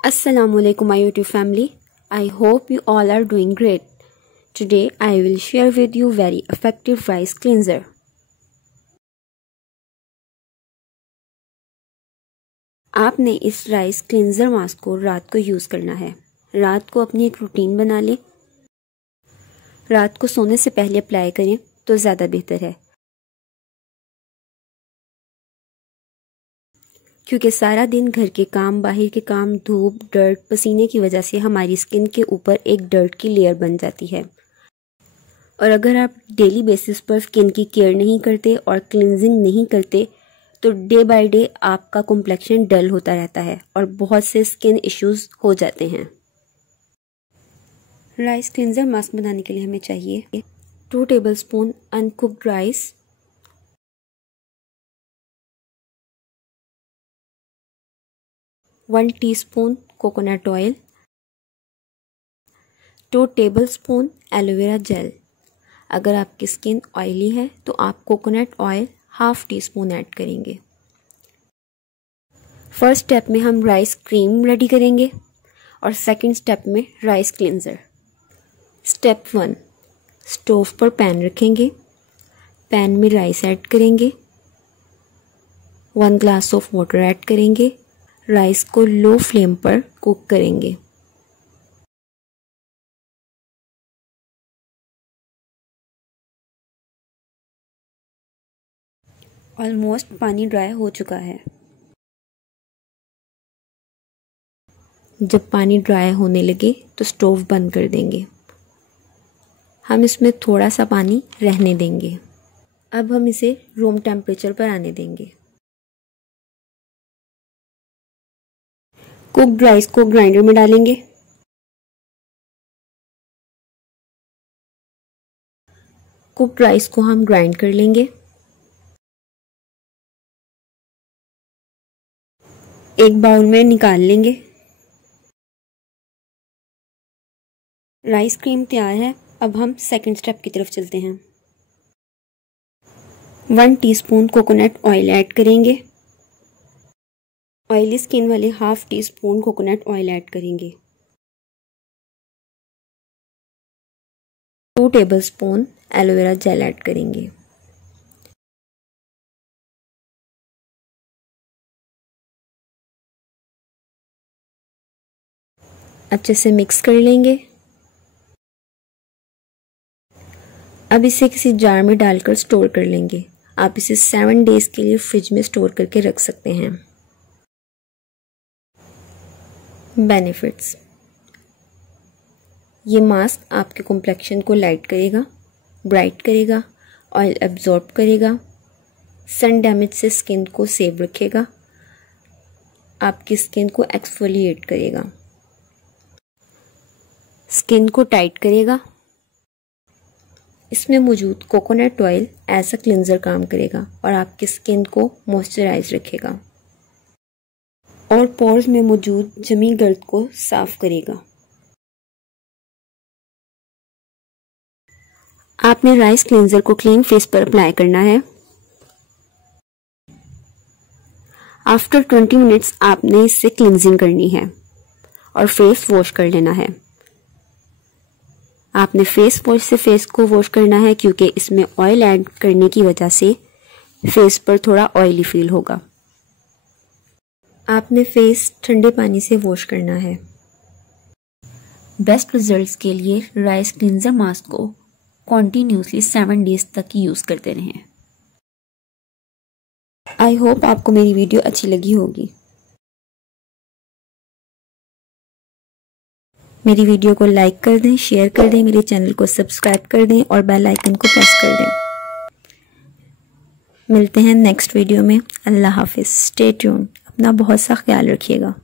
Assalamu.Alaikum my YouTube family. I hope you all are doing great. Today I will share with you very effective rice cleanser. आपने इस rice cleanser mask को रात को use करना है। रात को अपनी एक रूटीन बना लें। रात को सोने से पहले अप्लाई करें तो ज़्यादा बेहतर है, क्योंकि सारा दिन घर के काम, बाहर के काम, धूप, डर्ट, पसीने की वजह से हमारी स्किन के ऊपर एक डर्ट की लेयर बन जाती है। और अगर आप डेली बेसिस पर स्किन की केयर नहीं करते और क्लींजिंग नहीं करते तो डे बाय डे आपका कॉम्प्लेक्शन डल होता रहता है और बहुत से स्किन इश्यूज हो जाते हैं। राइस क्लींजर मास्क बनाने के लिए हमें चाहिए 2 tablespoon uncooked rice, 1 teaspoon coconut oil, 2 tablespoon aloe vera gel. अगर आपकी स्किन ऑयली है तो आप कोकोनट ऑयल 1/2 टीस्पून ऐड करेंगे। फर्स्ट स्टेप में हम राइस क्रीम रेडी करेंगे और सेकंड स्टेप में राइस क्लींजर। स्टेप 1, स्टोव पर पैन रखेंगे। पैन में राइस ऐड करेंगे, 1 ग्लास ऑफ वाटर ऐड करेंगे। राइस को लो फ्लेम पर कुक करेंगे। ऑलमोस्ट पानी ड्राई हो चुका है। जब पानी ड्राई होने लगे तो स्टोव बंद कर देंगे। हम इसमें थोड़ा सा पानी रहने देंगे। अब हम इसे रूम टेम्परेचर पर आने देंगे। कुक्ड राइस को ग्राइंडर में डालेंगे। कुक्ड राइस को हम ग्राइंड कर लेंगे। एक बाउल में निकाल लेंगे। राइस क्रीम तैयार है। अब हम सेकंड स्टेप की तरफ चलते हैं। 1 टीस्पून कोकोनट ऑयल ऐड करेंगे। ऑयली स्किन वाले 1/2 टीस्पून कोकोनट ऑयल ऐड करेंगे। 2 टेबलस्पून एलोवेरा जेल ऐड करेंगे। अच्छे से मिक्स कर लेंगे। अब इसे किसी जार में डालकर स्टोर कर लेंगे। आप इसे 7 डेज के लिए फ्रिज में स्टोर करके रख सकते हैं। बेनिफिट्स: ये मास्क आपके कॉम्प्लेक्शन को लाइट करेगा, ब्राइट करेगा, ऑयल एब्जॉर्ब करेगा, सन डैमेज से स्किन को सेव रखेगा, आपकी स्किन को एक्सफोलिएट करेगा, स्किन को टाइट करेगा। इसमें मौजूद coconut oil as a cleanser काम करेगा और आपकी स्किन को मॉइस्चराइज रखेगा और पोर्स में मौजूद जमी गर्द को साफ करेगा। आपने राइस क्लींजर को क्लीन फेस पर अप्लाई करना है। आफ्टर 20 मिनट्स आपने इससे क्लींजिंग करनी है और फेस वॉश कर लेना है। आपने फेस वॉश से फेस को वॉश करना है क्योंकि इसमें ऑयल ऐड करने की वजह से फेस पर थोड़ा ऑयली फील होगा। आपने फेस ठंडे पानी से वॉश करना है। बेस्ट रिजल्ट्स के लिए राइस क्लींजर मास्क को कॉन्टिन्यूसली 7 डेज तक यूज़ करते रहें। आई होप आपको मेरी वीडियो अच्छी लगी होगी। मेरी वीडियो को लाइक कर दें, शेयर कर दें, मेरे चैनल को सब्सक्राइब कर दें और बेल आइकन को प्रेस कर दें। मिलते हैं नेक्स्ट वीडियो में। अल्लाह हाफिज़। Stay tune. अपना बहुत सा ख्याल रखिएगा।